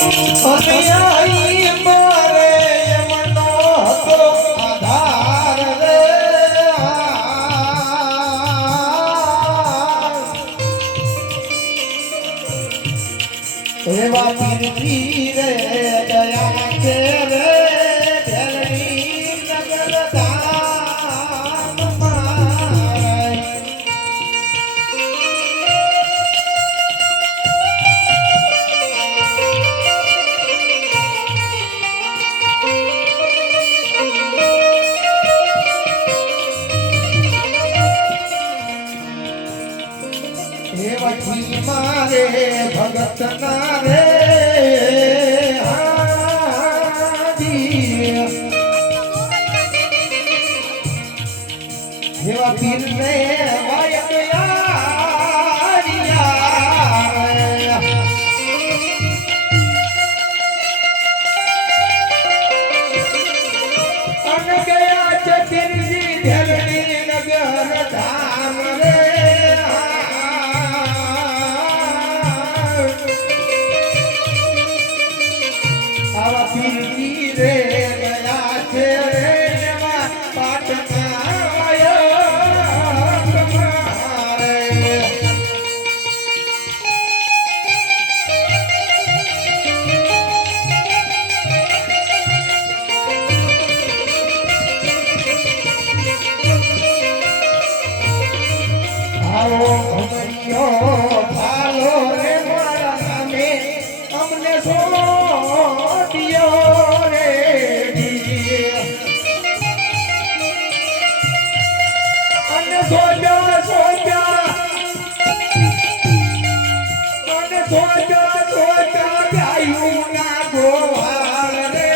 અન્યાયી મારે એમનો હતો આધાર રે એવા પીરથી રે દયા છે રે ધેરણી નગર ધામ મારે એવાથી મારે ભગત ના રે હાજી એવા પીર રે વાયક યારિયા અન ગયા ચતિરજી ધેરણી નગર ધામ રે આવા પીરથી રે ગયા છે રે એવા પાટના વાયક મારે આવો ભમરિયો ભાલો રે મારા નામે અમને સોટિયો રે અને સોજા સોજા અને સોજા સોજા ગાયું ના ગોવાળ રે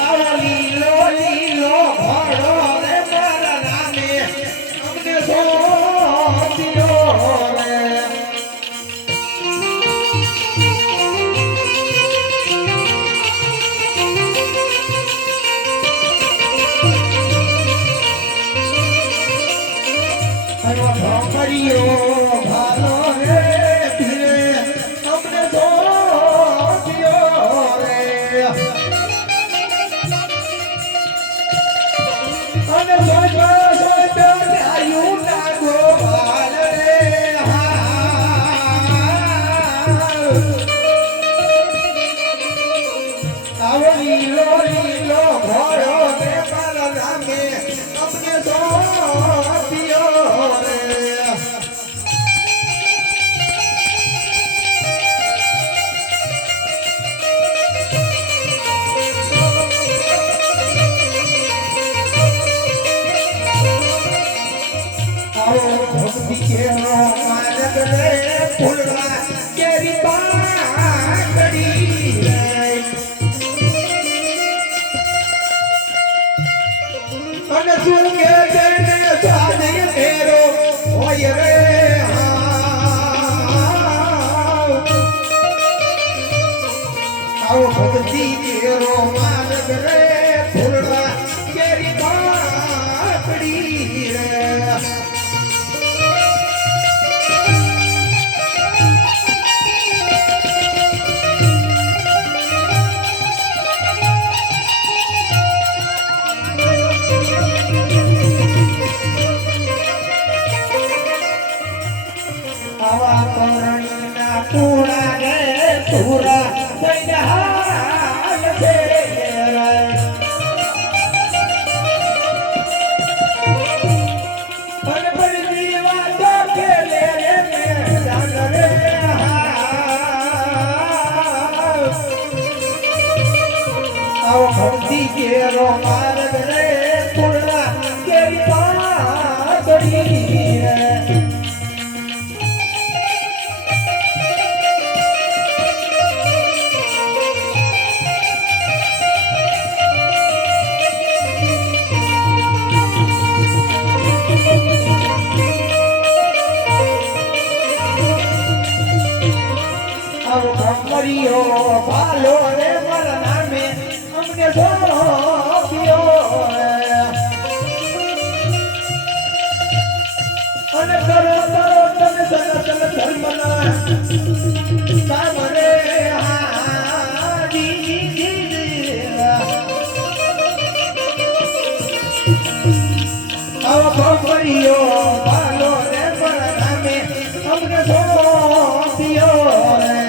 આવા લીલો લીલો ઘોડો રે મારા નામે અમને સોટિયો રે ભમરિયો ભાલો રે ધીરે અમને સોટિયો રે અને સોજા સોજા ગાયું ના ગોવાળ રે આવો લીલો લીલો ઘોડો રે મારા નામે અમને સોટિયો રે આવો ભક્તિ કેરો માર્ગ રે ફૂલવા કેરી પાકડી રે અને તું કે જઈને સાધી તેરો હોય રે આવો ભક્તિ કેરો માર્ગ રે ફૂલવા કેરી પાકડી રે આવા કરણીના પૂરા રે પૂરા થઈને હાલ છે અને બધી વાતો કે લે રે જાન રે આવો ભક્તિ કેરો માર્ગ રે પૂરા કેરી પાકડી રે ભમરિયો ભાલો રે મારા નામે અમને સોટિયો રે અને કરો તારો તને સનાતન ધર્મના સામરે ભગવરીઓ પાલો રે પરનામે અમને સોંપ્યો રે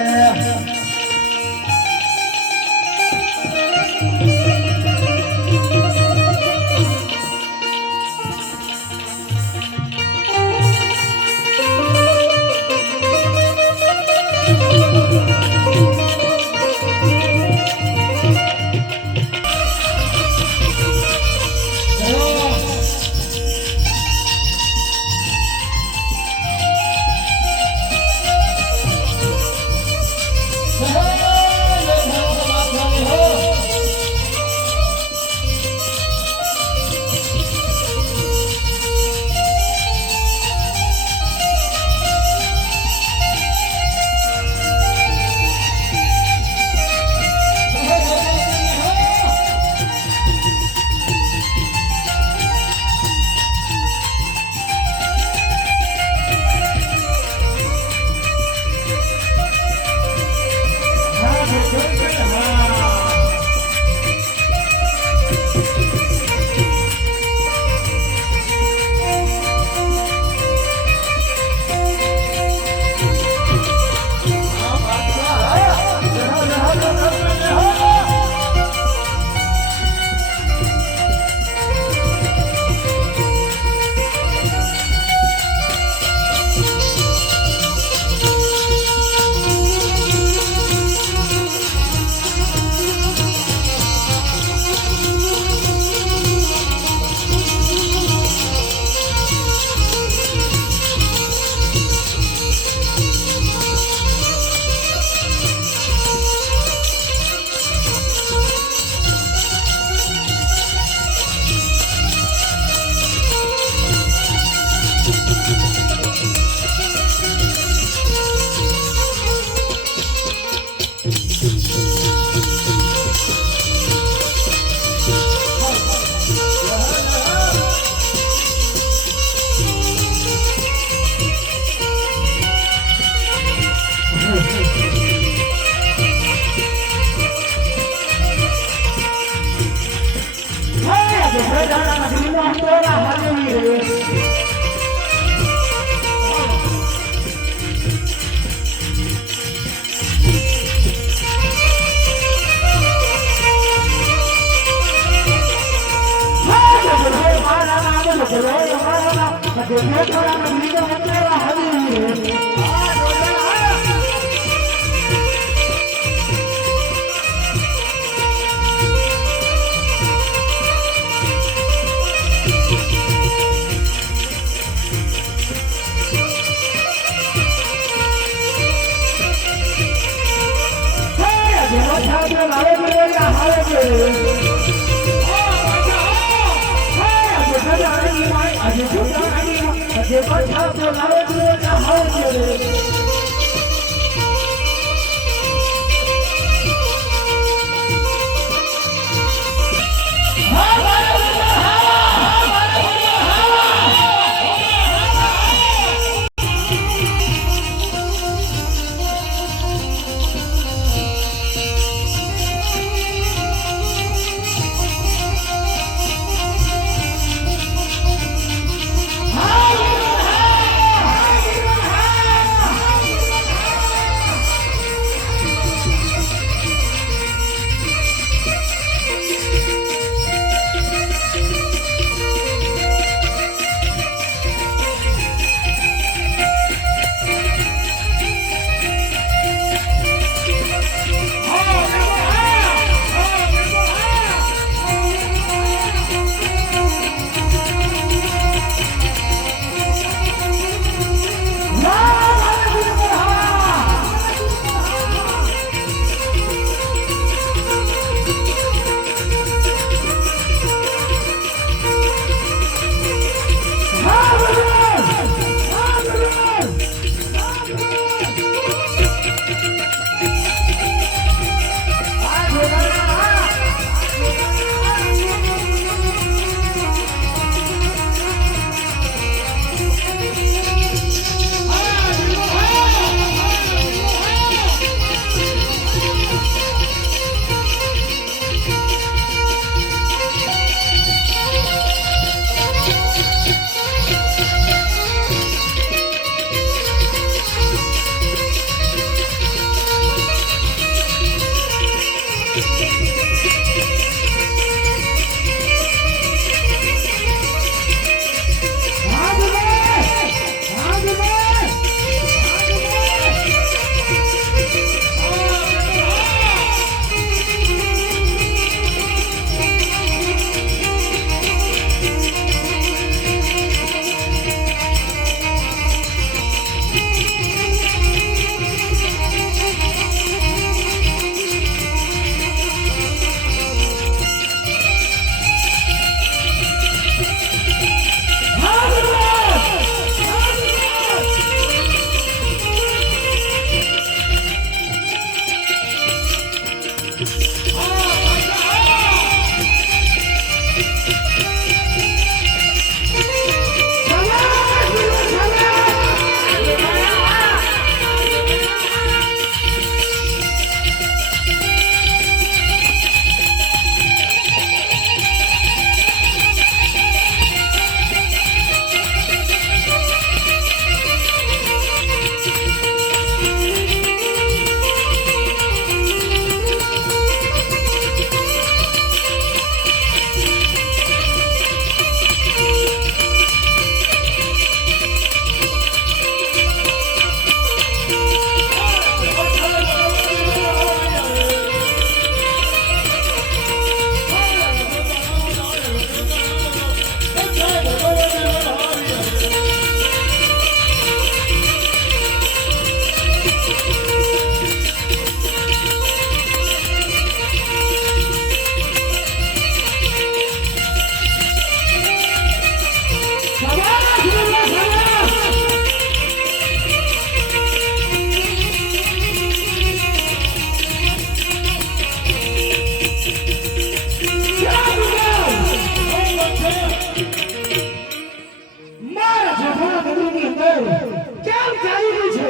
કેમ ચાલી રહ્યું છે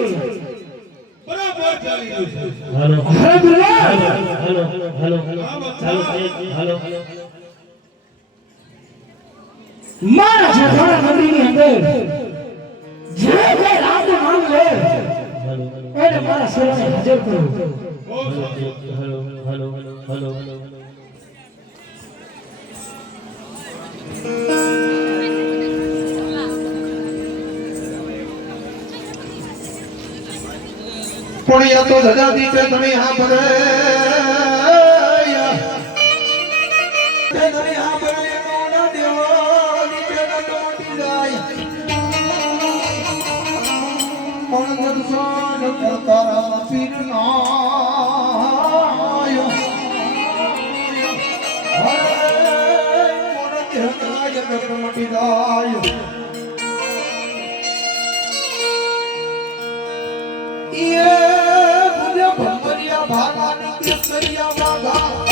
બરાબર ચાલી રહ્યું છે હાલો હાલો બિરલા હાલો હાલો ચાલો સાહેબ હાલો મારા જઠરા મંદિરની અંદર જે જે રામ નામ લે એને મારા શરણે હાજર કરો હાલો પુણ્ય તો ધજા દીધે તમે સાંભળે તમે સાંભળે ના દેવો નીચે નટ મોટી જાય પણ દર્શન કરતા પીરના મોટી જાય ભમરિયા ભાગાની કેસરિયા બાગા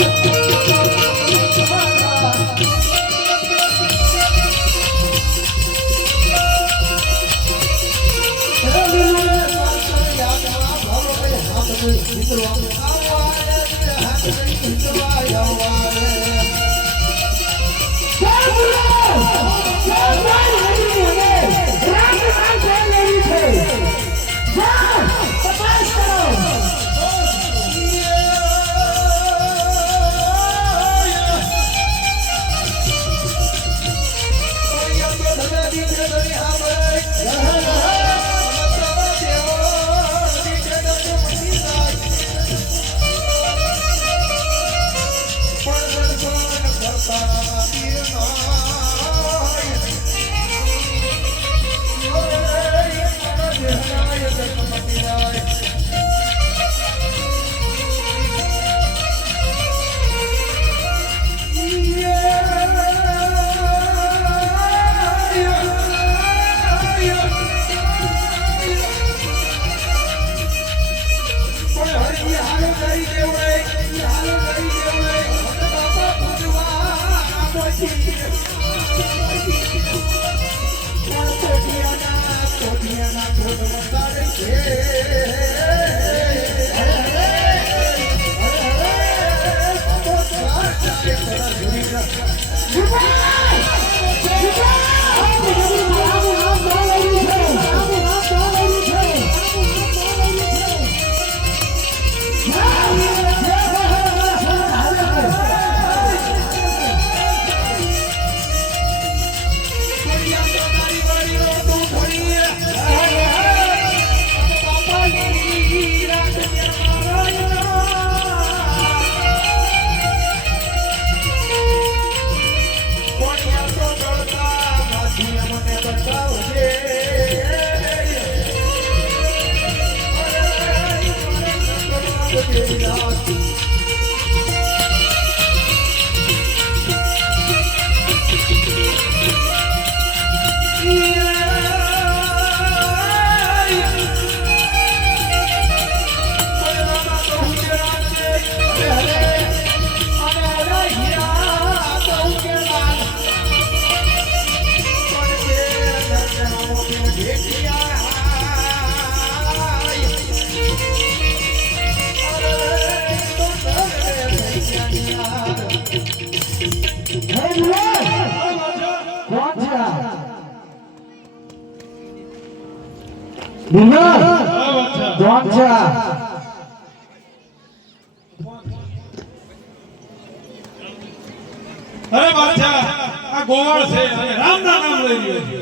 અરે બાદશાહ આ ગોવાળ છે અને રામના નામ લઈ રહ્યો છે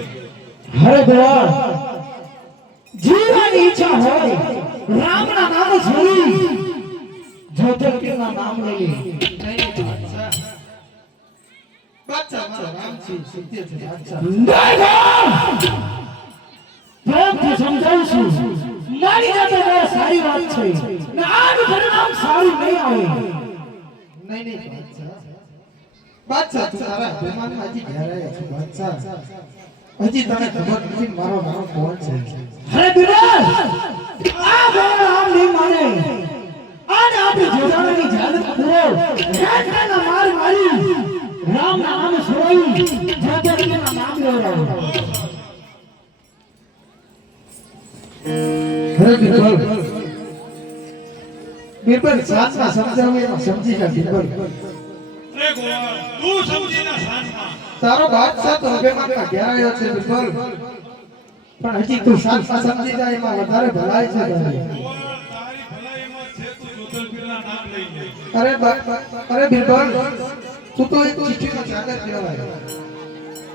હરે ગોવાળ જીવવાની ઈચ્છા હોય રામના નામ છોડી જ્યોતિર્લિંગના નામ લઈએ બાદશાહ મારા રામ છે સત્ય છે બાદશાહ પ્રેમથી સમજાવશું મારી જાતે બહુ સારી વાત છે ને આનું પરિણામ સારું નહીં આવે નહીં બાદશાહ તું તારા અભિમાનમાં હજી ઘેરાયા છે બાદશાહ હજી તને ખબર નથી મારો નામ કોણ છે હરે બિરાજ આ બેનો નામ નહીં માને આને આપી જોડાવાની જાદુ પૂરો રાજાના માર મારી રામના નામ છોડી જ્યોતિર્લિંગના નામ લેવડાવો અરે બિરબલ બિરબલ સાચમાં સમજાવે એમાં સમજી જા બિરબલ અરે ગોવાળ તું સમજીને શાનમાં તારો બાદશાહ તો અભિમાનમાં ઘેરાયો છે બિરબલ પણ હજી તું સાચમાં સમજી જા એમાં વધારે ભલાઈ છે તારી ગોવાળ તારી ભલાઈમાં છે તું જોધલપીરના નામ લઈ લે અરે બિરબલ તું તો એક ચીઠીનો ચાદર કહેવાય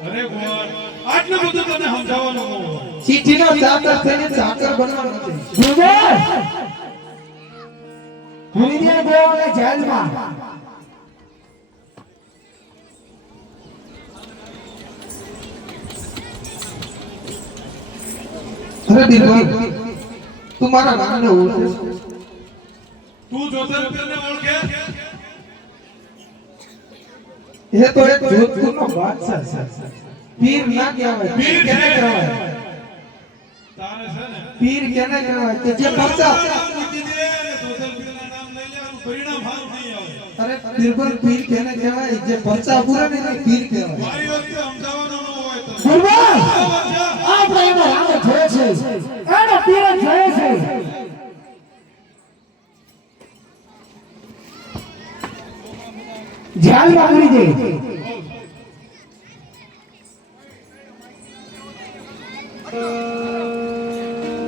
અરે ગોવાળ આટલું બધું તને સમજાવવાનું ન હોય ચીઠીનો ચાદર થઈને ચાકર બનવાનો નથી ગુરુદેવ ભૂમિદેવ ગોવાળે જેલમાં અરે બિરબલ તું મારા નામને ઓળખે છે? તું જોધલપીરને ઓળખે એ તો એક જોધપુરનો બાદશાહ છે પીર ના કહેવાય પીર કેને કહેવાય તારે છે ને પીર કેને કહેવાય કે જે પરચા મૂકી દે અને જોધલપીરના નામ લઈ લે આનું પરિણામ સારું નહીં આવે અરે બિરબલ પીર કેને કહેવાય જે પરચા પૂરે ને એને પીર કહેવાય મારી વખતે સમજાવવાનું ન હોય તો ગુરુદેવ આપણે એનો રામે જોયો છે એનો પીર જોયો છે જેલમાં પૂરી દે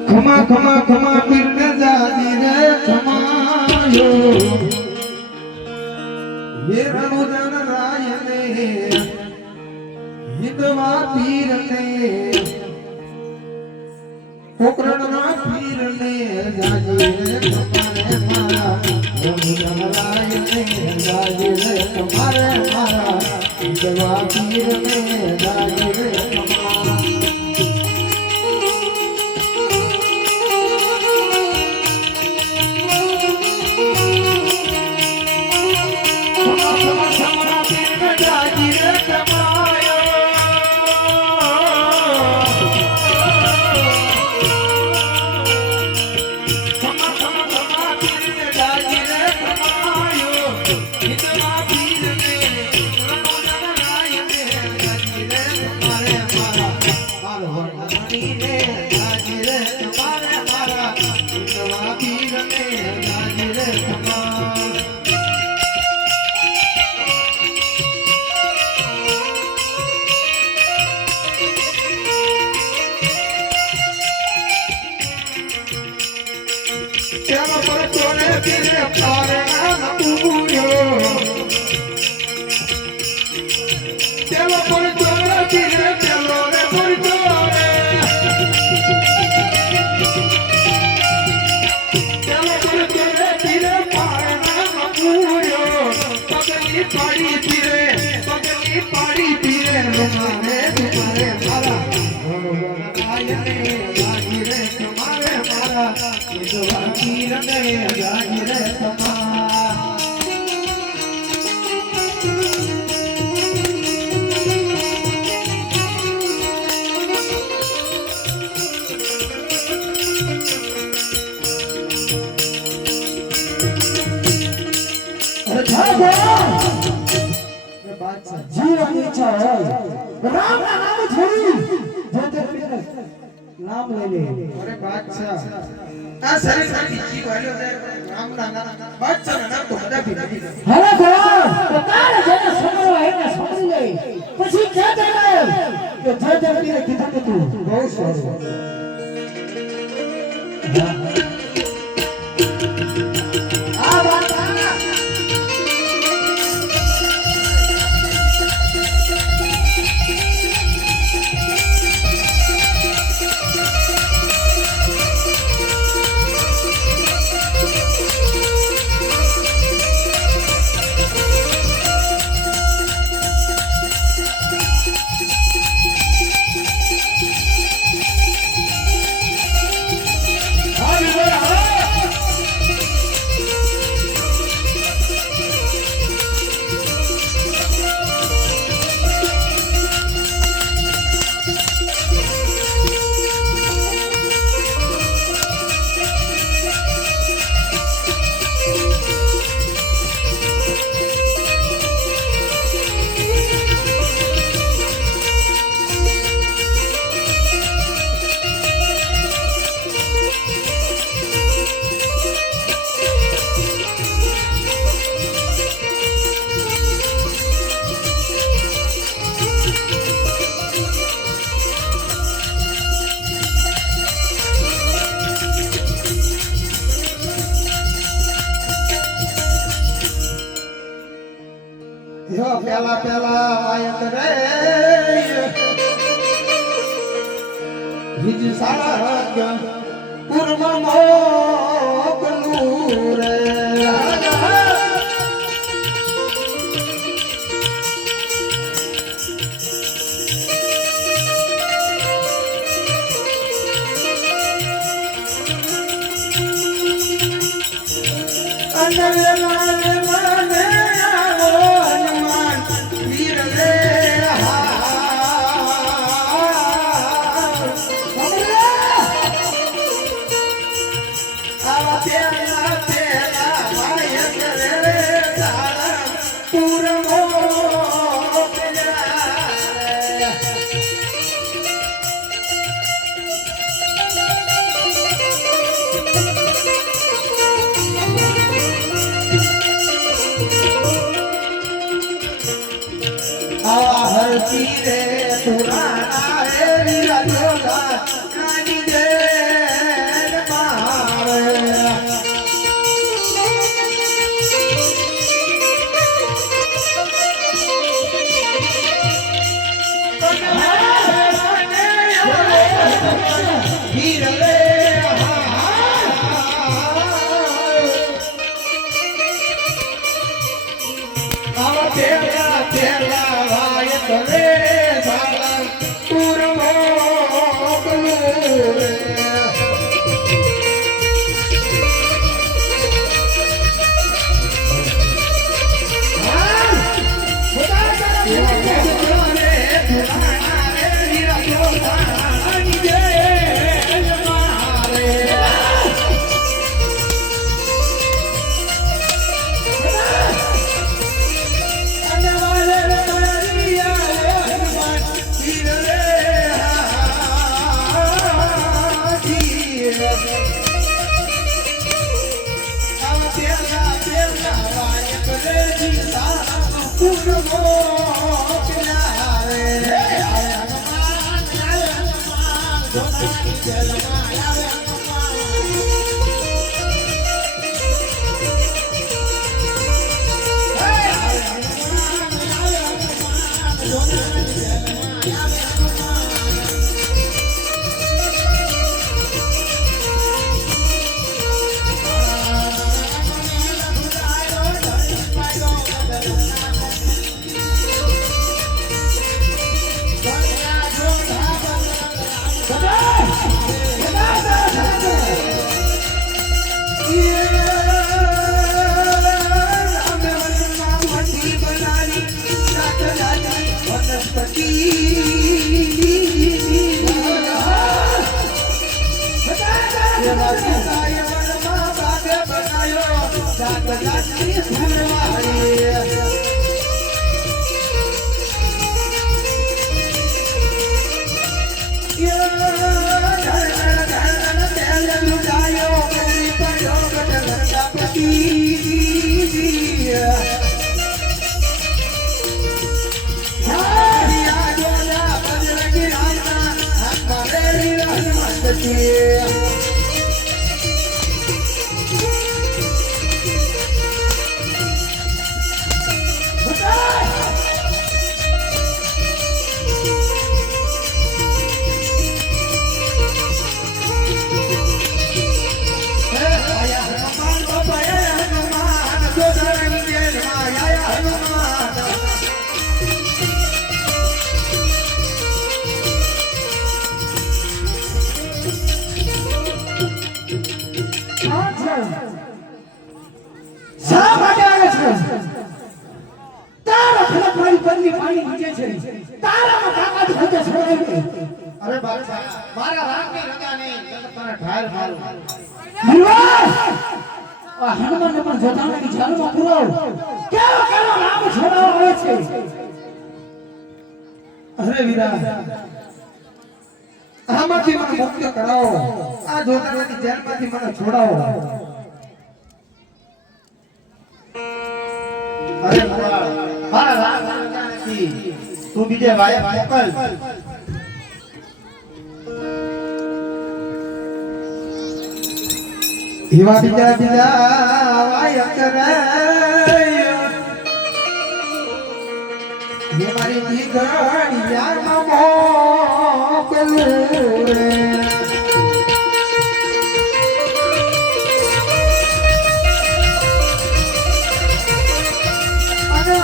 ખમા ખમા ખમા પીર ને જાદી રે ખમાયો વીરણુ જન રાય ને હિંદવા પીર ને કોકરણ ના પીર ને જાદી રે તમારે મારા વીરણુ જન રાય ને જાદી રે તમારે મારા હિંદવા પીર ને જાદી રે તમારા Chama por tone pire pare na puyo. Chama por tone pire pelo re por tone. Chama por tone pire pare na puyo. Pagli pari pire lumane tumhare mara. Ayane agire tumhare mara. Idwa pir ne agire tamara. જીવન ઈચ્છા હોય રામ ના નામ છોડી જે તે નામ લઈ લે અરે બાદશાહ આ શરીર માંથી જીવ હાલ્યો જાય રામના નામ બાદશાહના નામ તો કદાપી નથી લેતા. હવે ગોળ તારે જેને સમજવા એને સમજી લે પછી કે દે કે જે તે પીરે કીધું કે તું બહુ સારું આ વાત હાલ જો પેલા પેલા વાયક રે હિજ સાળા પૂર્વ મોકલું રે રે પુરાણા રે રાજોલા કાની દે મારે હીર રે આવા તેલા તેલા વાય કરે અરે બાદશાહ મારા રાગની રજા નહીં તને ઠાર મારું આ હનુમાનને પણ જટાણાની જાનમાં પુરાવો કેવો કેવો નામ છોડાવો આવે છે અરે વીરા આમાંથી મને મુક્ત કરાવો આ જોતાની જેલમાંથી મને છોડાવો અરે મારા રાગની રજા નથી તું બીજે વાય મોકલ એવા બીજા બીજા વાય કરે મારી દીકરી યારમાં મોકલું રે અને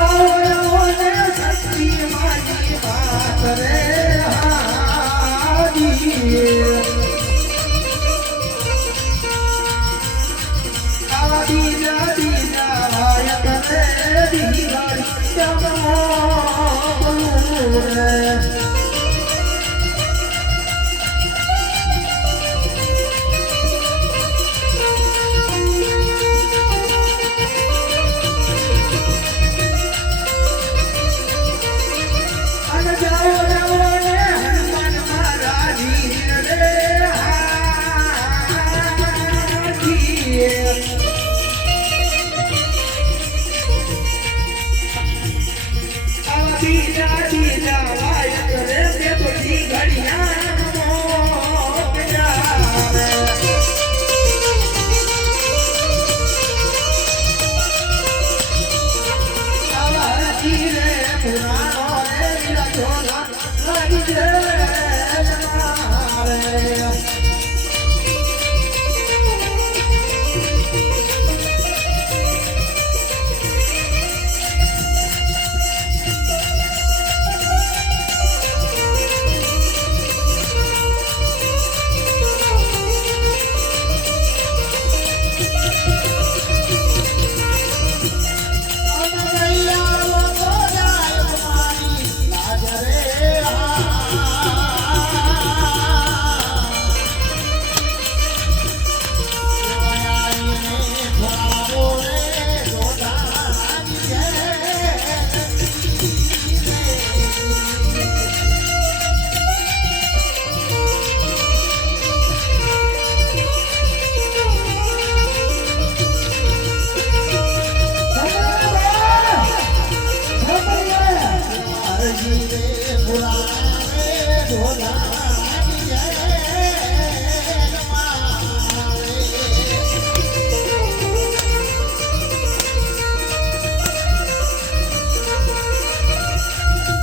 ઓને શક્તિ મારી વાત રે હાજી આવા દીજા દીજા વાય કરે દીવારી જમો રે અને જાઓ જાઓ ને હનુમાન મારા વીર રે હાજી આવા દીજા દીજા વાય કરે તે તો દી ઘડિયા મોકલાવે આવા ધીરે પુરાણો રે વીરા ચોલા લાગી જે મારે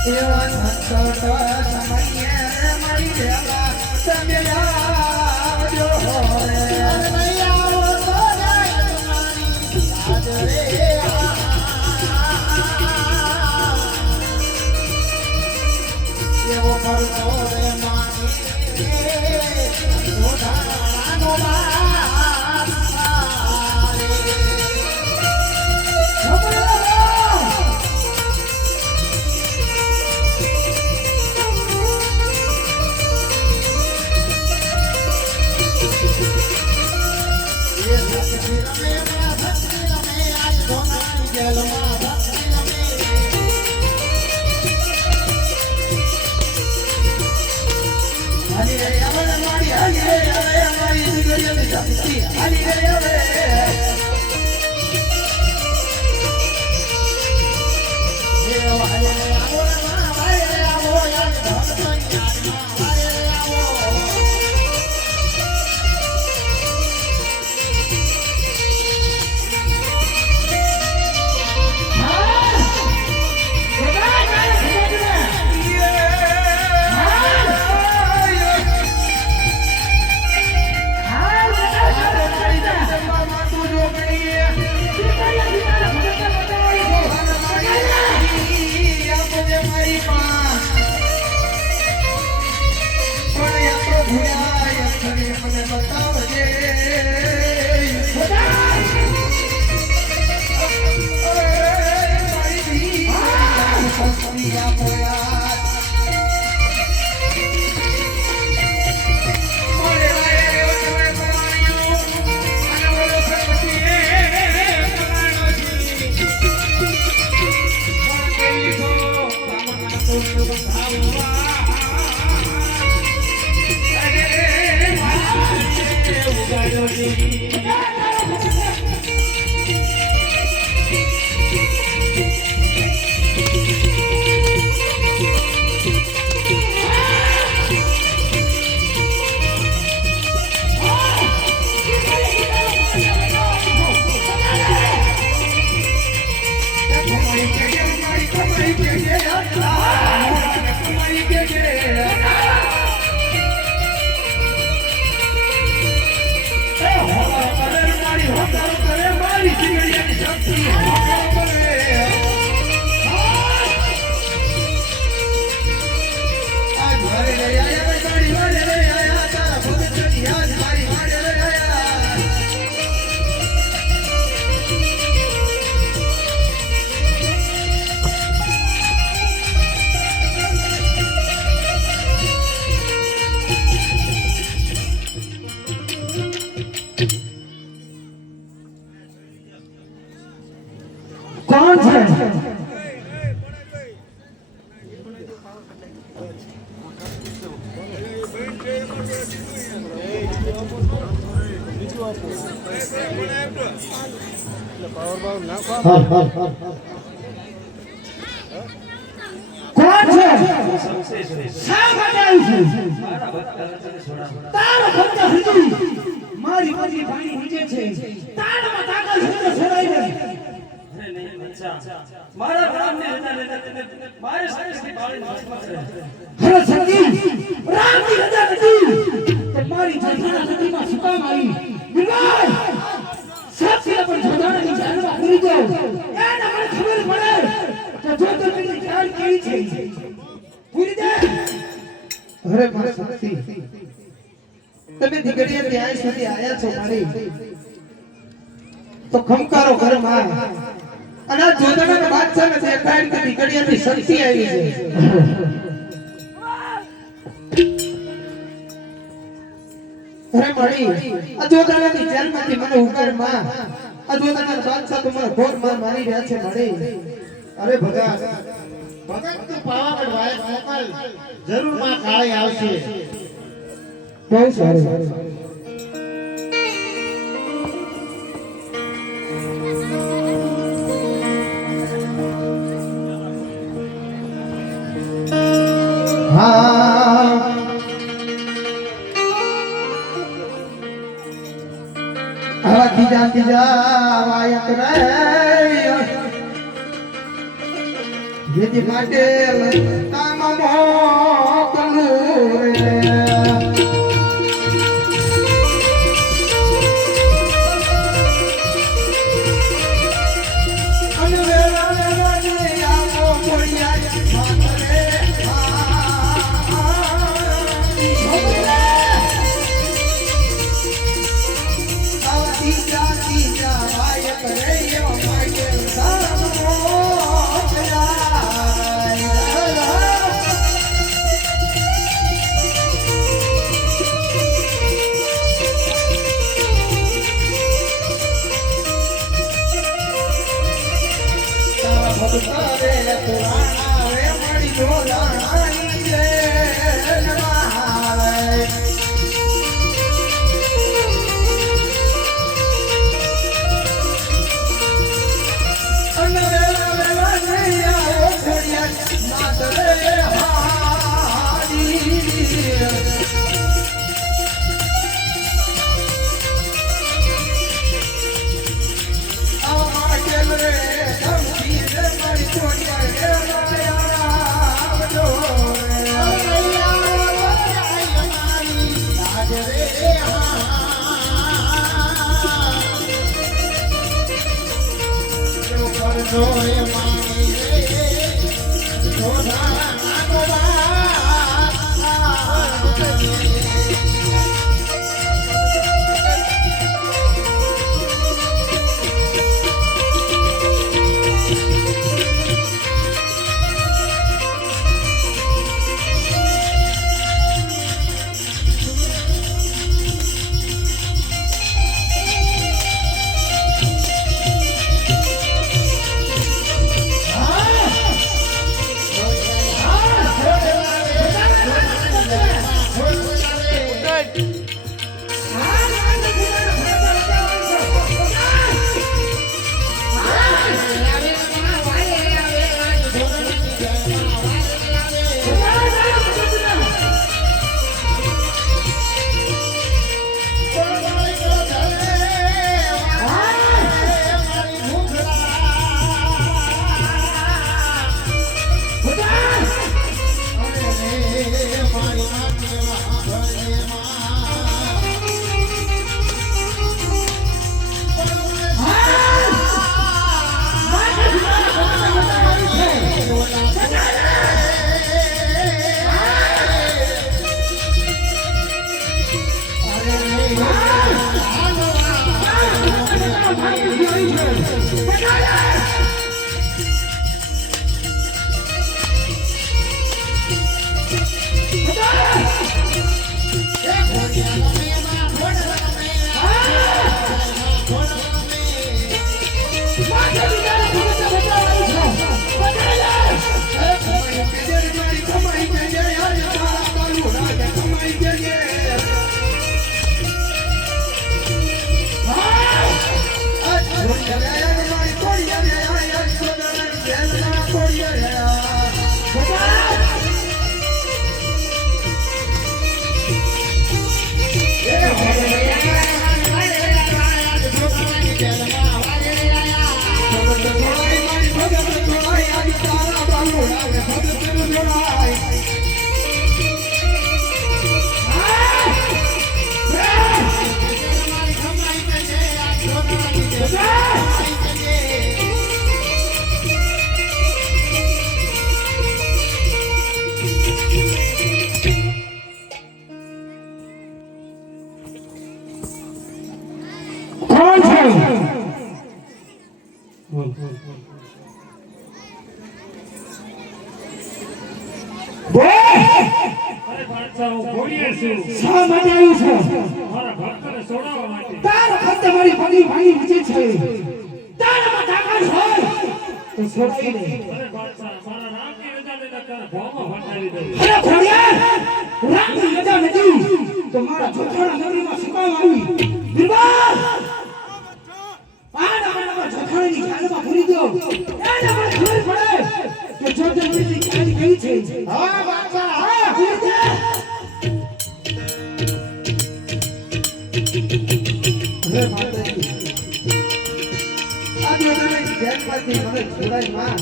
એવા સંકટ સમયે મારી દેવા તમે આવજો રે મૈયા તો જાય તમારી યાદ રે એવો કરતો રે માની રોધાનો Yeah. મારી સિંગડિયાની શક્તિ આજ મારે રે આયા મારી વાડે રે આયા તારા ભગતની યાદ મારી વાડે રે આયા કોણ છે કોણ છે શા માટે આવ્યું છે તારા ભક્ત હજી મારી મારી પાણી નીચે છે તારામાં તાકાત છે તો છોડાઈ દે મારા રામને રજા લેતા મારે સાક્ષી બાળી ભસ્મ કરે હરે સતી રામની રજા નથી તે મારી જઠાણા નદીમાં સુકામ આવી વિવાહ સત્ય પર જોડાણાની જાનમાં પૂરી ગયો એને મને ખબર પડે કે જોતરની જાન કેવી છે પૂરી દે અરે મારી શક્તિ તમે દીકરીએ ત્યાં સુધી આયા છો મારી તો ખમકારો ઘરમાં અને આ જોતરાના બાદશાહને દેખાય કે દીકરીની શક્તિ આવી છે અરે મળી આ જોતરાની જેલમાંથી મને ઉગાર માં આ જોતરાના બાદશાહ તો મને ઘોર માં મારી રહ્યા છે મળી અરે ભગત તું પાવાગઢ વાય મોકલ જરૂર માં કાળી આવશે બહુ સારું ત્રીજા વાયક રે જેથી માટે તામ મોકલું રે અરે બાદશાહ હું ઘોડિયાર છું શા માટે આવ્યું છે મારા ભક્તને છોડાવવા માટે તારો ભક્ત મારી પગલી ભાંગી નીચે છે તારામાં તાકાત હોય તો છોડાવી દે અરે બાદશાહ મારા રામની રજા લેતા તારા ભોમાં ફટાવી દઉં અરે ઘોડિયાર રામની રજા નથી તો મારા જોખાણા નગરીમાં સુકામ આવી બિરબલ આ નામના જોખાણાની ખ્યાલમાં ભૂલી ગયો એને મને ખબર પડે કે જોખાણાની ખ્યાલ કઈ છે હા બાદશાહ હા ભૂલી જા અરે માતાજી આ જોડાની જેલમાંથી મને છોડાઈ માં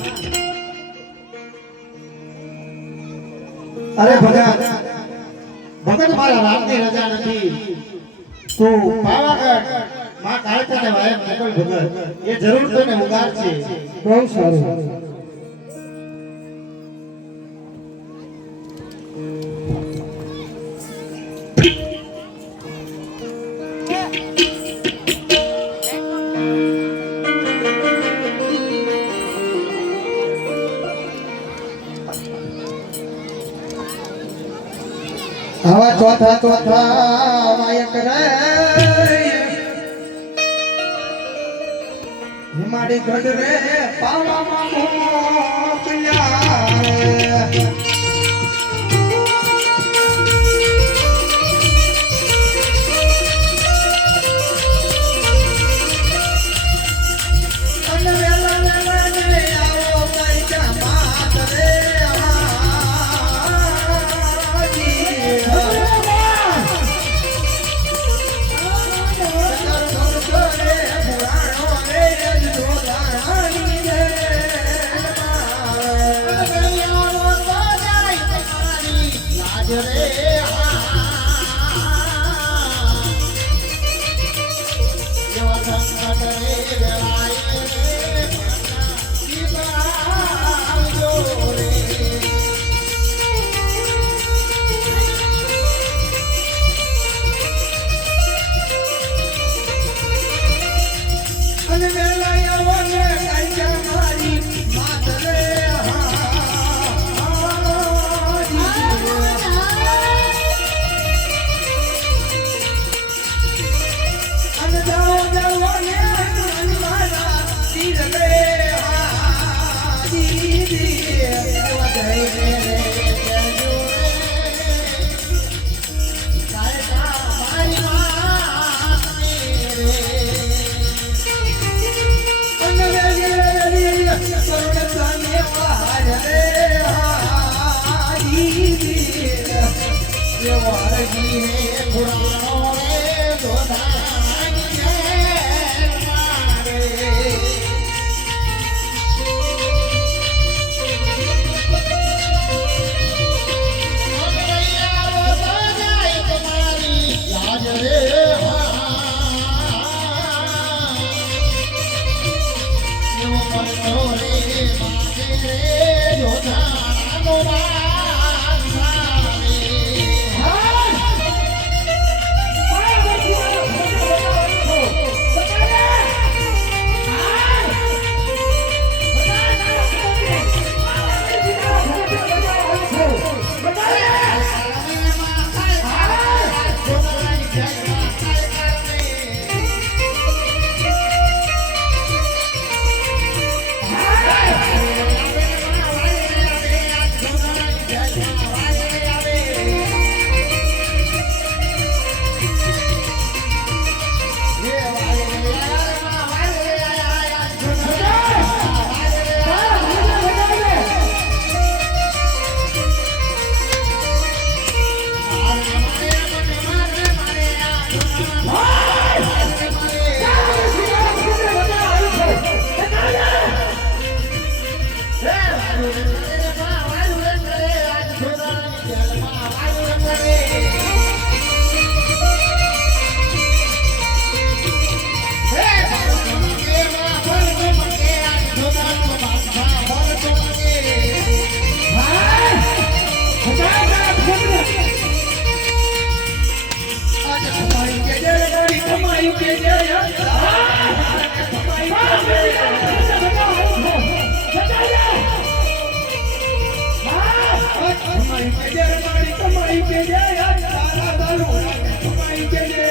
અરે ભગત મારા રાતની રજા નથી તું પાવાગઢ માં કાળકાને વાય મોકલ ભગત એ જરૂર તને ઉગાર છે બહુ સારું આવા ચોથા વાયક રે હિમાડી ગઢ રે પાવામાં મોકલ્યા અને વેલા વેલા ને આવો પૈસા માત રે ખમાયું કે જે ખમાયું કે જે તારા દારૂ ખમાયું કે જે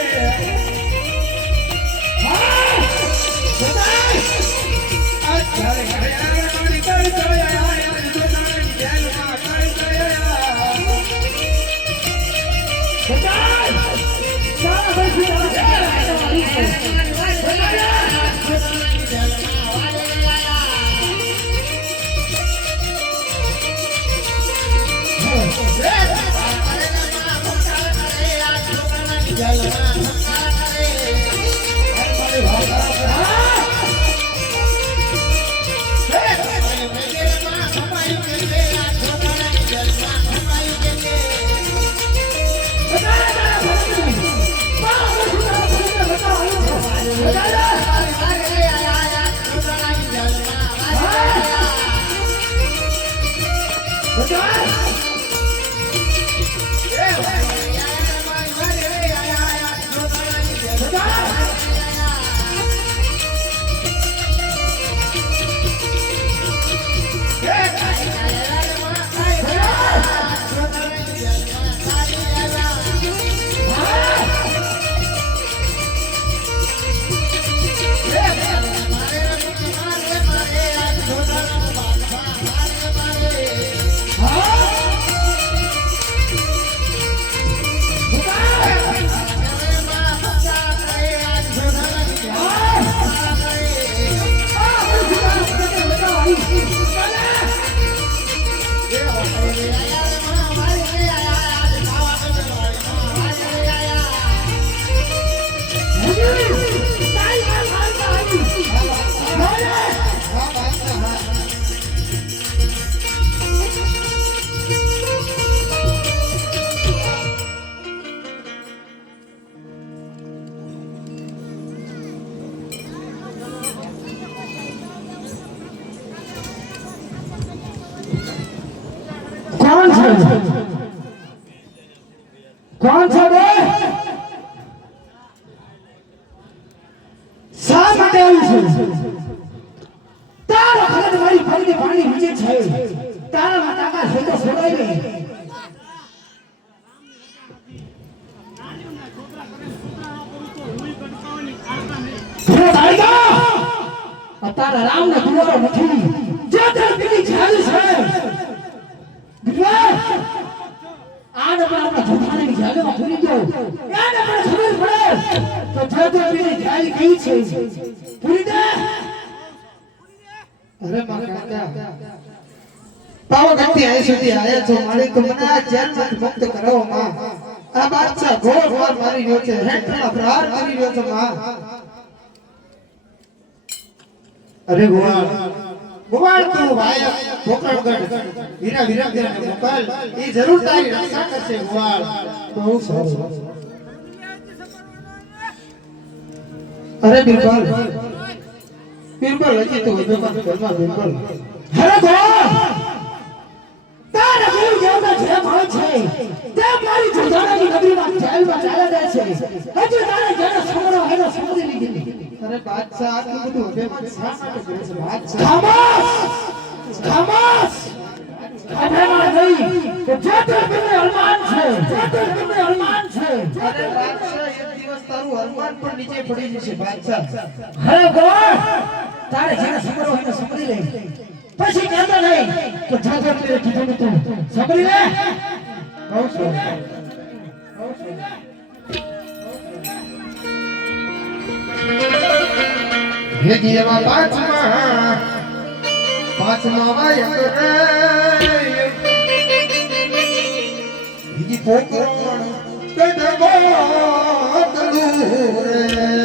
અત્યારે ગયા મારી કર જોયા જોનાની જેલમાં કર જોયા कौन છે બે શા માટે આવ્યું છે તારા ઘરે મારી ફરીને પાણી નીચે છે તારા માતા કા છોટો છોડાઈ લે તારા રામ ને દુવારો નથી જે ધરતી છાલી છે આને પણ આપણા જોઠાણી જાગમાં પૂરી દો એને પણ ખબર પડે તો જોઠાણી જાલી કઈ છે પૂરી દે અરે મારા કાકા પાવાગઢથી અહીં સુધી આયા છો મારી તો મને આ જેલમાંથી મુક્ત કરાવો માં આ બાદશાહ ઘોર ઘોર મારી રહ્યો છે હેઠળના પ્રહાર કરી રહ્યો છે માં અરે ગોવાળ તું વાયક પોકળગઢ વીરા વિરંગને મોકલ એ જરૂર તારી રક્ષા કરશે ગોવાળ બહુ સારું અરે બિરબલ હજી તો વધુ માં ઘરમાં બિરબલ અરે ગોવાળ તારા ગુરુ જેવડા જે ભાવ છે તે મારી જોધાણાની નગરીમાં જેલમાં ચાલે દે છે હજુ તારે જેને સમરો એનો સમરી લીધી અરે બાદશાહ આટલું બધું હવે મને શા માટે કરે છે બાદશાહ ખામોશ ખામાં નહીં તો જ્યોતિર્બિંદ અરમાન છે અરે બાદશાહ એક દિવસ તારું અરમાન પણ નીચે પડી જશે બાદશાહ અરે ગોવાળ તારે જેને સમરો એનો સમરી લે પછી કહેતો નહીં તો જ્યોતિર્બિંદ કીધું તું સમરી લે બહુ સરસ હે જીવા પાંચમા વાયક રે બીજી પોકરણ કડવો તલું રે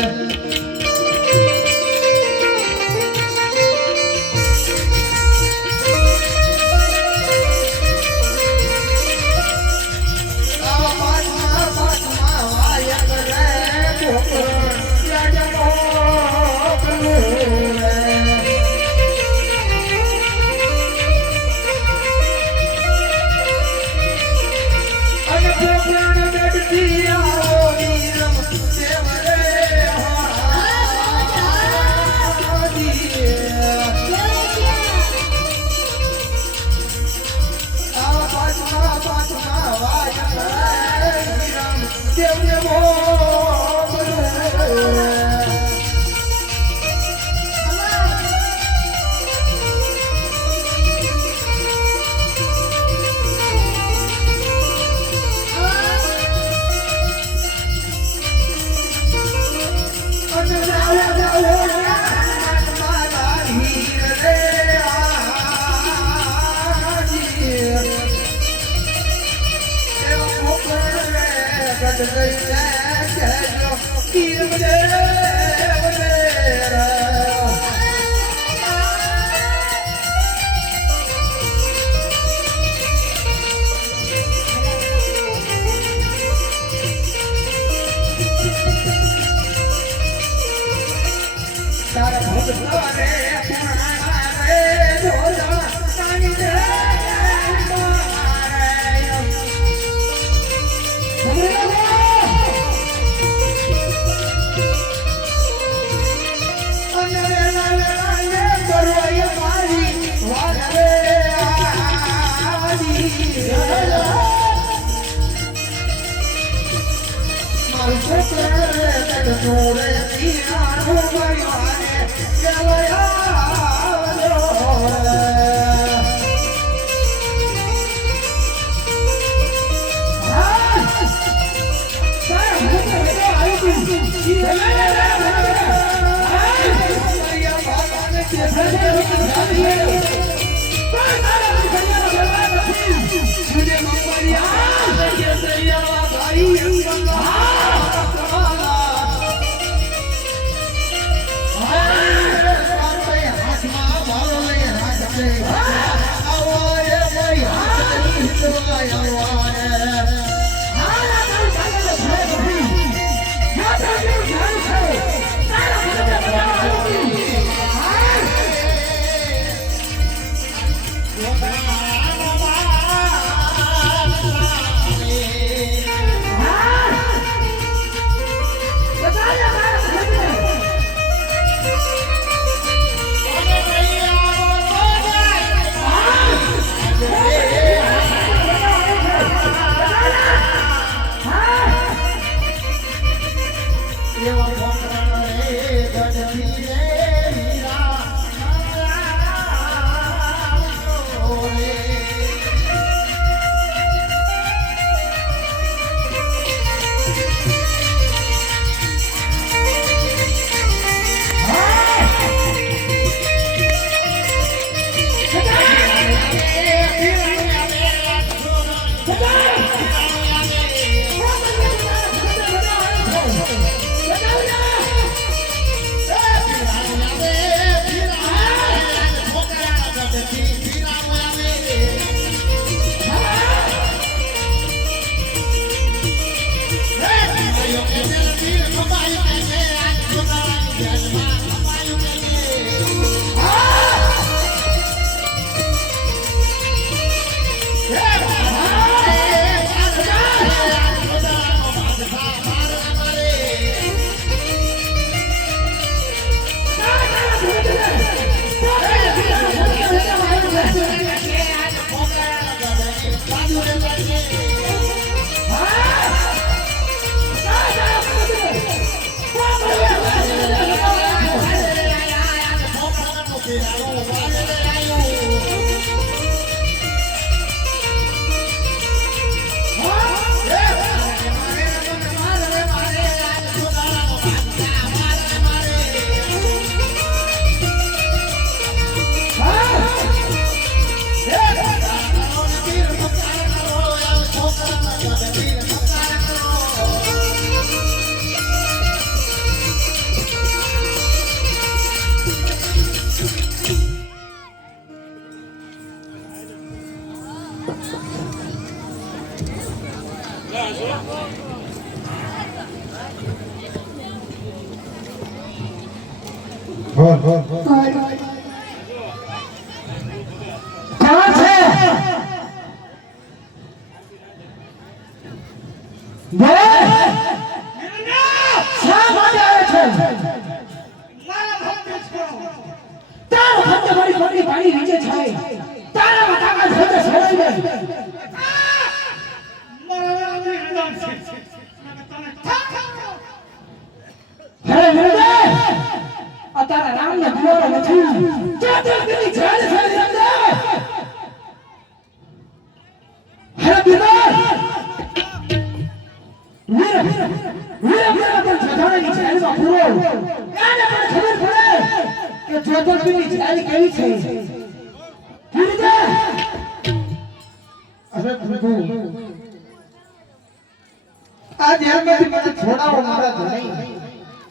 આ જેલમાંથી મને છોડાવો મારા ધણી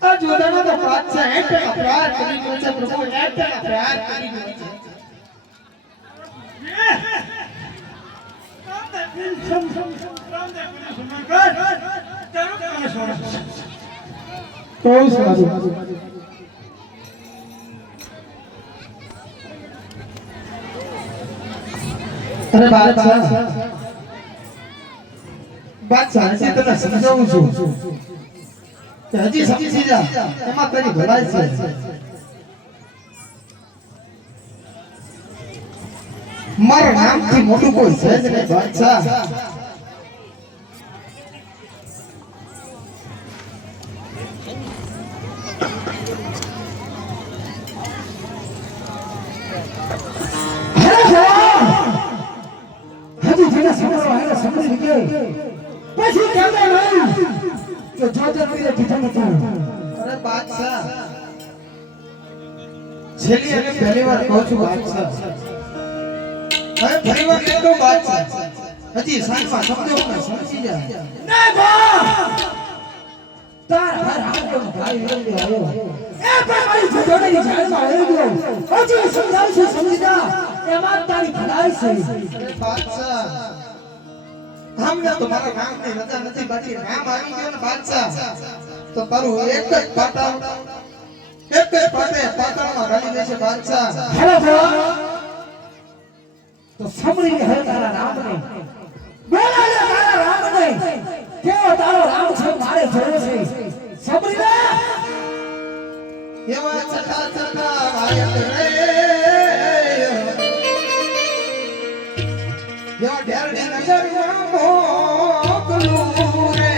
આ જોડાનો તો બાદશાહ હેઠળ પ્યાર કરી ગયો છે પ્રભુ હેઠળ પ્યાર કરી ગયો છે તો સારું અરે બાદશાહ હજી તને સમજાવું છું કે હજી સમજી જા એમાં તારી ભલાઈ છે મારા નામથી મોટું કોઈ છે જ નહીં બાદશાહ હજી જેને સમજવા એને સમજી ગયો પછી કહેતા નહીં કે જોજે પીરે કીધું નતું અરે બાદશાહ છેલ્લી અને પહેલી વાર કહું છું બાદશાહ હવે ફરી વાર કહી દઉં બાદશાહ હજી સાઈમાં સમજો ને સમજી જા ના બા તાર હર હાથનો ભાઈ વિરંદી આવ્યો એ પણ મારી જોડેની જાળમાં આવી ગયો હજી સમજાવું છું સમજી જા એમાં તારી ભલાઈ છે બાદશાહ हमने तुम्हारा नाम नहीं रचा नहीं बाकी नाम આવી ગયો ને બાદશાહ તો તારું એક જ પાટા પાટામાં ગાલી દેશે બાદશાહ હેલો ભવા તો સમરી હે તારા રામ ને બોલા લે તારા રામ ને કેવો તારો રામ છે મારે જોયો છે સમરી લે એવા છટા છટા વાયત રે એવા ઢેરડી નગરમાં મોકલું રે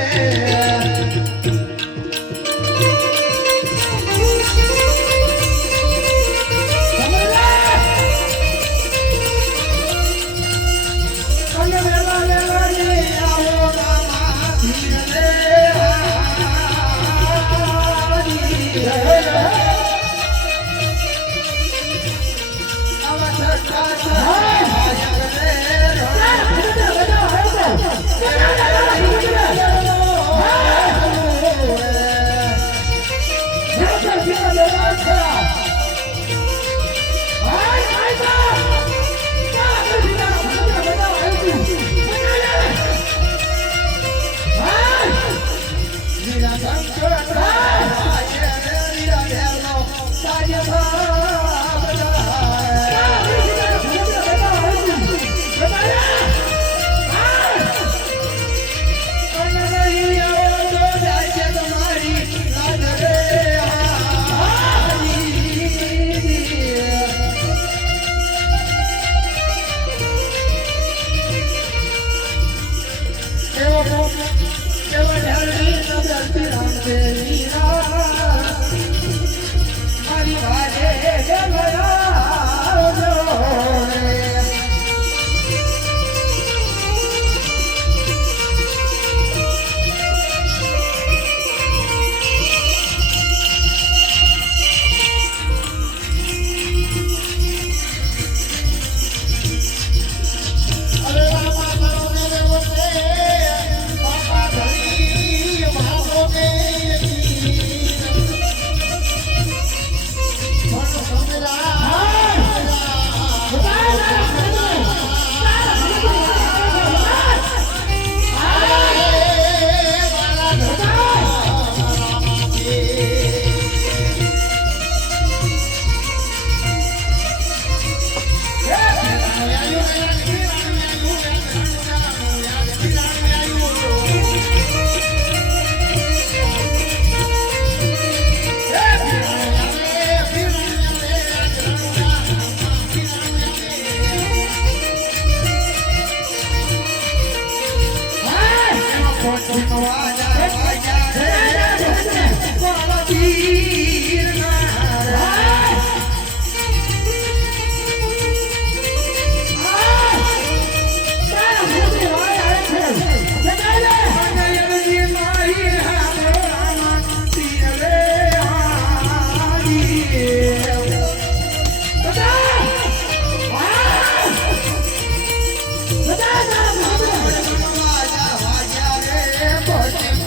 બધા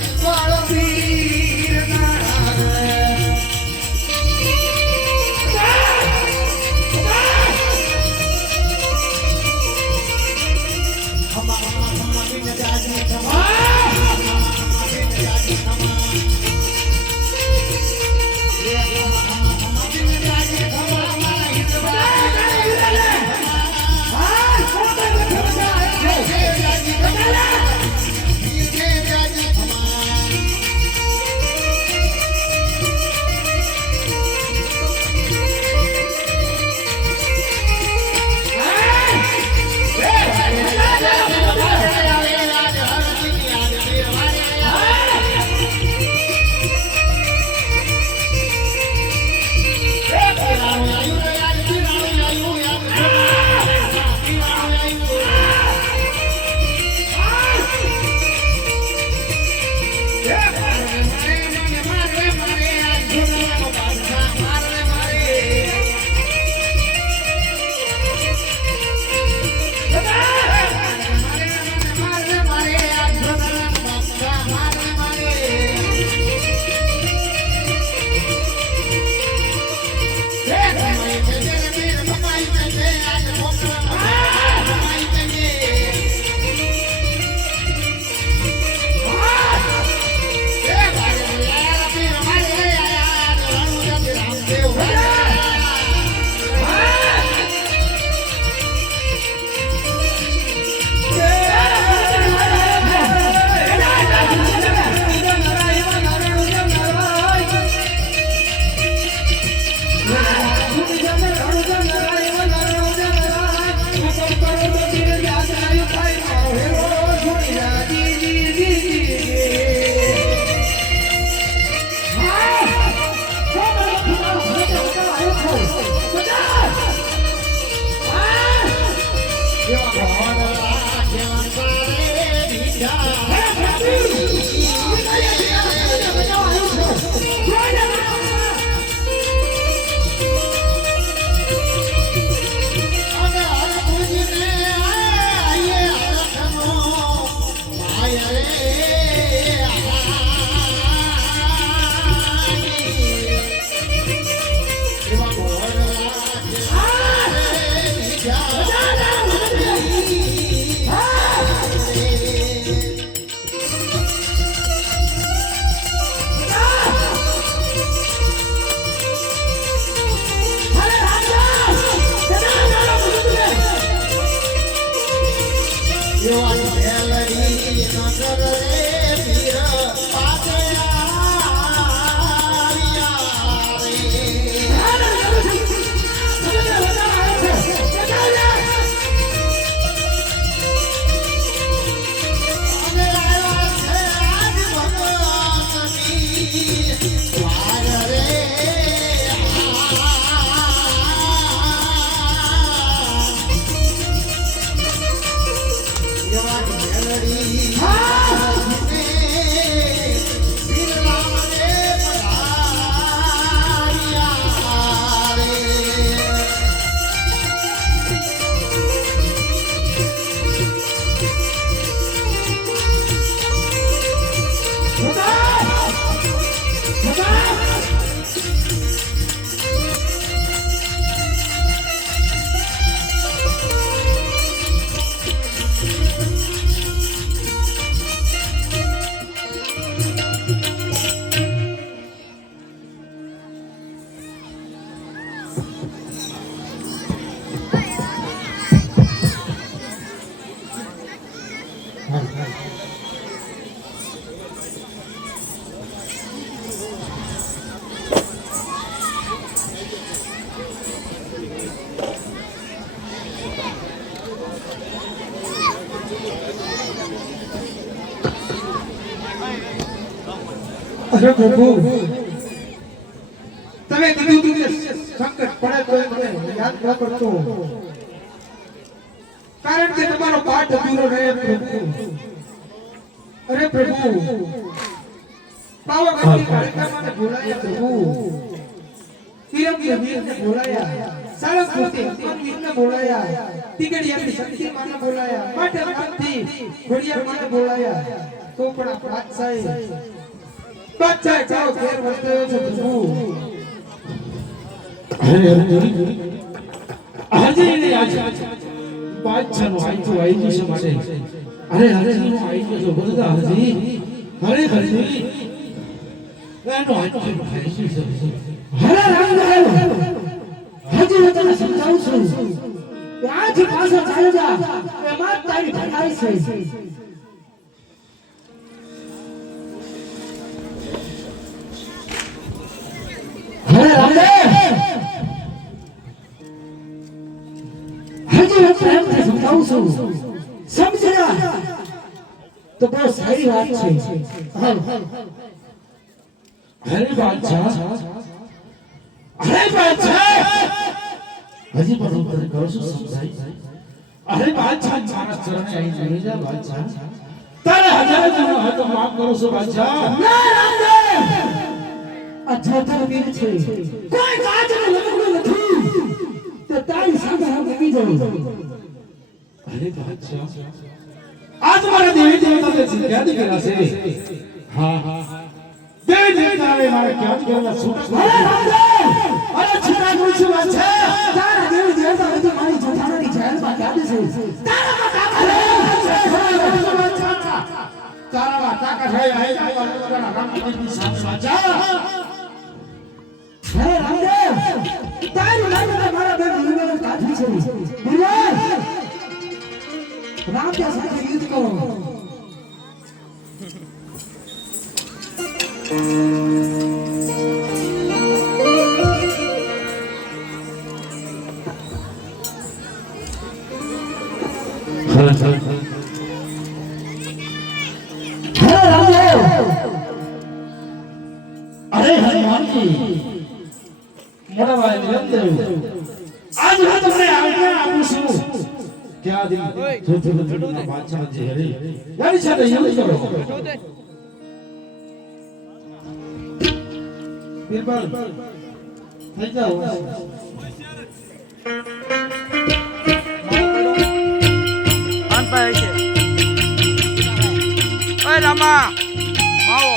યુવાન મેલડી નગર રે પીર પાછે આવ્યા રે. અરે પ્રભુ તમે કીધું કે સંકટ પડે તો મને યાદ ન કરતો કારણ કે તમારો પાઠ અધૂરો રહે પ્રભુ. અરે પ્રભુ પાવાગઢની કાળિકામાને બોલાયા પ્રભુ, તિરંગી વીરને બોલાયા, સાળંગપુરથી હનુમાનવીરને બોલાયા, તીગડિયાની શક્તિમાને બોલાયા, પાટણથી ખોડિયારમાને બોલાયા, તો પણ આ બાદશાહે જાઓ ફેર વર્તાયો છે પ્રભુ. અરે આજે ને આજે બાદશાહનો આઈતો આવી છે માટે અરે નો આઈતો તો બધા હજી અરે હજી એનો આઈતો આવી છે. હરે રામદેવ હજી હું તને સમજાવું છું કે આજ પાછો ચાલી જા એમાં તારી ભલાઈ છે. હરે રામદેવ હજી હું પ્રેમથી સમજાવું છું, સમજ્યા તો બહુ સારી વાત છે. અરે બાદશાહ હજી પણ હું તને કહું છું સમજાય. અરે બાદશાહ મારા ચરણે આવી જઈ જા બાદશાહ, તારે હજાર જણો હતો માફ કરો છો બાદશાહ. ના રામદેવ આ ચોથા વીર છે, કોઈ કાજને લગડું નથી તો તારી સામે હું નમી જાઉં. અરે બાદશાહ આજ મારા દેવી દેવતા તે શીખ્યા દીકરા છે. હા દેવી દેવતાએ મારે ક્યાં કરવા છૂટ અરે રામદેવ અરે છૂટા કરું છું બાદશાહ. તારા દેવી દેવતા બધું મારી જોઠાણાની જેલમાં યાદ છે. તારામાં તારા તાકાત હોય આઈ આઈ રામની સામે બાદશાહ. હે રામદેવ તારી લાગને મારા બેન વિવેક કાઢી છે. વિવેક રામદેવ સાથે યુદ્ધ કરો. હે રામદેવ અરે હનુમાનજી મોટા ભાઈ નિરંતર આજ હું તમને આજ્ઞા આપું છું કે આ દિન જોધપુરના બાદશાહ જે હરી યાની સાથે યુદ્ધ કરો. બિરબલ થઈ જાઓ. રામા આવો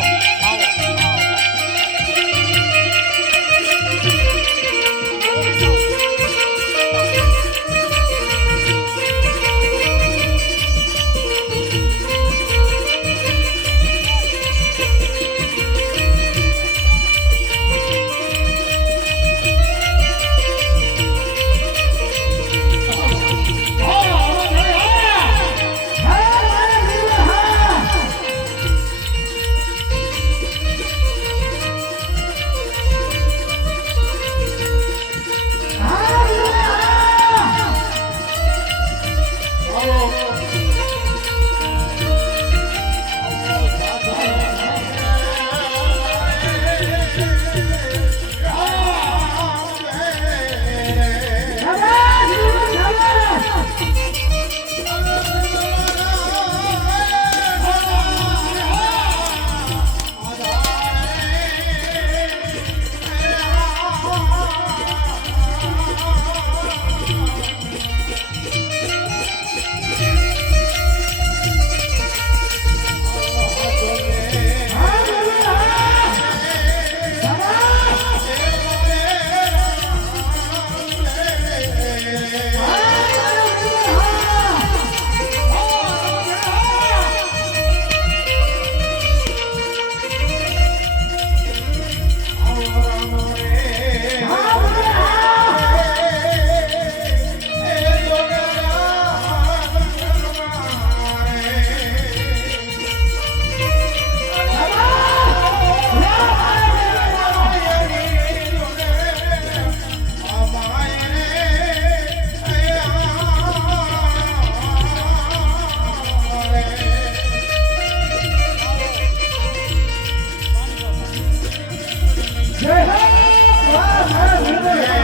જય હો વાહ વાહ વીરભાઈ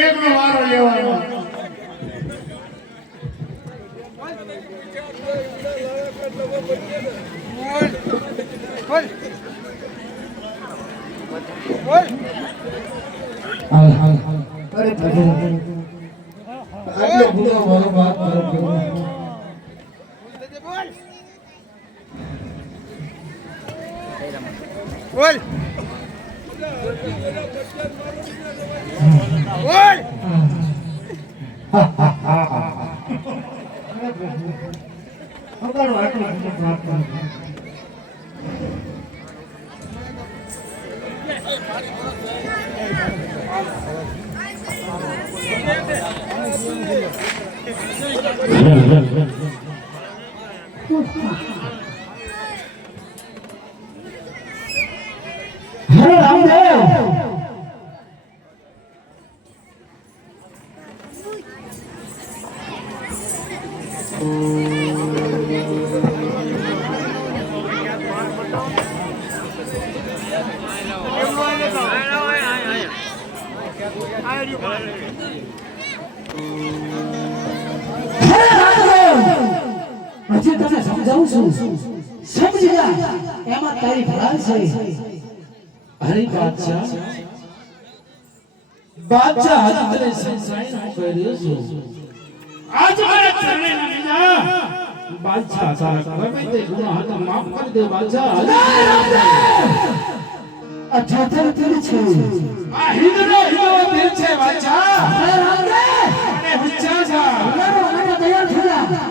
એક નો વારો લેવાનો અરે ભગવાન આટલો ગુનો મારો બાપ મારો ભગવાન બોલ બોલ અમારો આટલો ગુનો બાપ મારો હરે રામદેવ હજી તને સમજાવું છું સમજી જા એમાં તારી ભલાઈ છે હરી બાદશાહ બાદશાહ આજ તને સંસાઈ નો કર્યો છું આજ મારા ચરણે નમી જા બાદશાહ તારા ગમે તે ગુનો હતા માફ કરી દે બાદશાહ આ જોતર તીર છે આ હિંદનો હિંદો તીર છે બાદશાહ હરે રામદેવ અને હુચ્ચા જા મારો આના તૈયાર થયા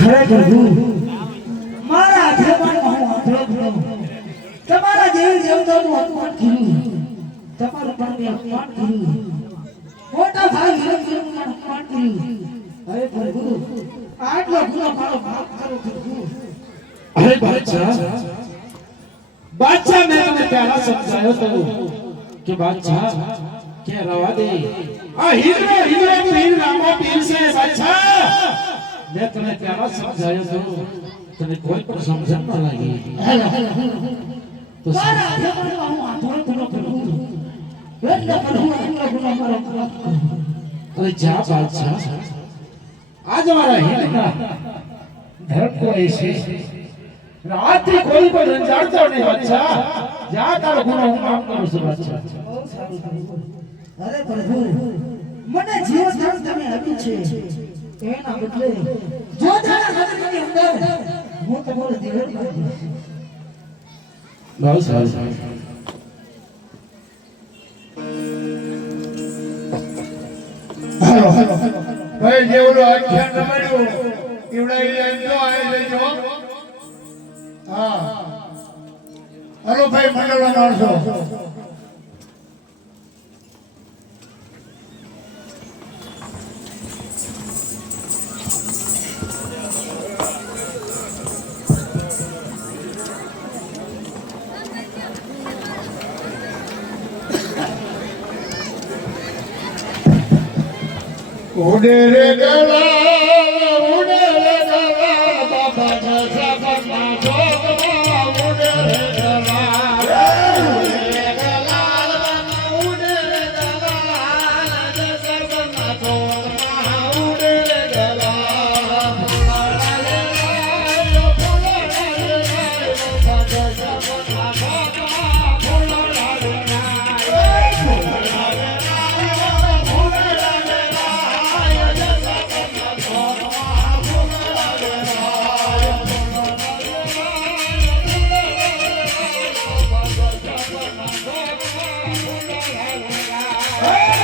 ખરેખર મારા આધેવાનમાં હું આધેડ છું. તમારા જેવી દેવતાનું અપમાન કર્યું, તમારું પણ અપમાન કર્યું, મોટા ભાઈ વિરમજીનું અપમાન કર્યું. અરે પ્રભુ આટલો ગુનો મારો માફ કરો પ્રભુ. અરે બાદશાહ, બાદશાહ મેં તમને પહેલા સમજાયો તો કે બાદશાહ કે રવા દે. આ હીરો પીર રામો પીર છે બાદશાહ. મેં તને પહેલા સમજાયો તો તને કોઈ પણ સમજણ ન લાગી. તો મારા આધેવાનમાં હું આધેડ ગુનો કરું છું. એટલે પ્રભુ આટલો ગુનો મારો માફ કરો. અરે જા બાદશાહ, આજ મારા હિંદના ધરકો છે. રાત્રિ કોઈ પણ રંજાડતો નહીં બાદશાહ. જા તારો ગુનો હું માફ કરું છું બાદશાહ. બહુ સારું થયું. અરે પ્રભુ મને જીવન તમે આપ્યું છે, એના બદલે જોધાના નગરની અંદર હું તમારો દીવડો કરી દઈશ. બહુ સારું. ભાઈ જે ઓલું આખ્યાન રમાડ્યું એવડા એમ તો આવી લેજો હા હાલો ભાઈ મંડળના માણસો ઉડે રે ગલા બાબા જસા બના જોગવા ઉડે રે ગલા ઉડે રે ગલા જસા બના જોગવા ઉડે રે ગલા ફૂલા રે રાયો ફૂલા રે રાયો બાબા જસા બના જોગવા ફૂલા રે રાયો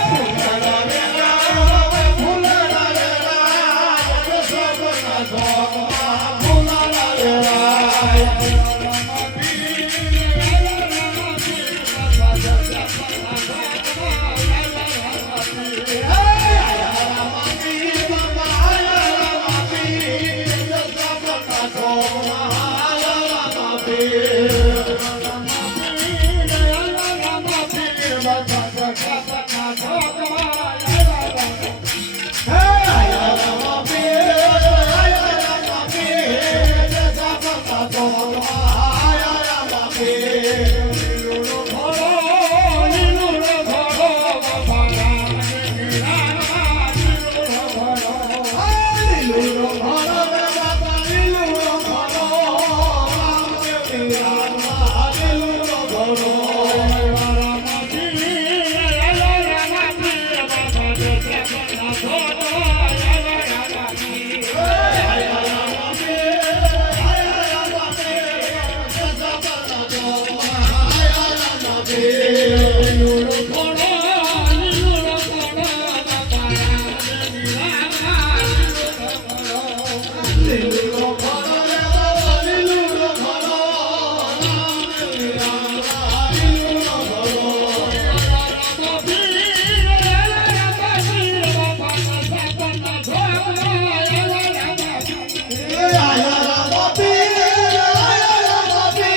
ફૂલા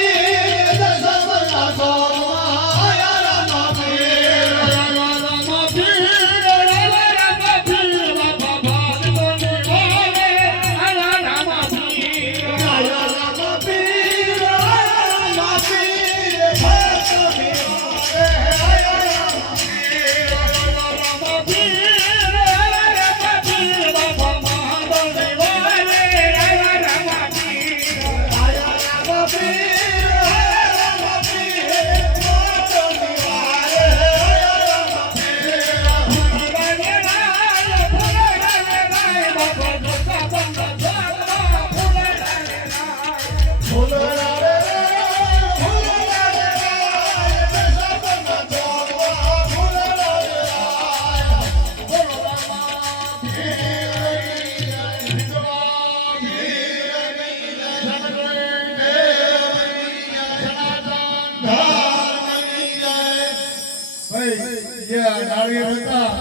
રે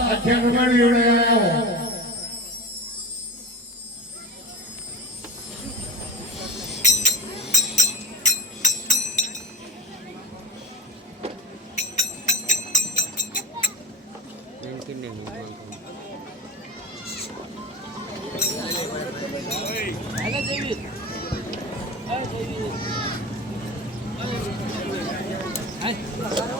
આખ્યાન રમાડ્યું એવડે આવો Hey.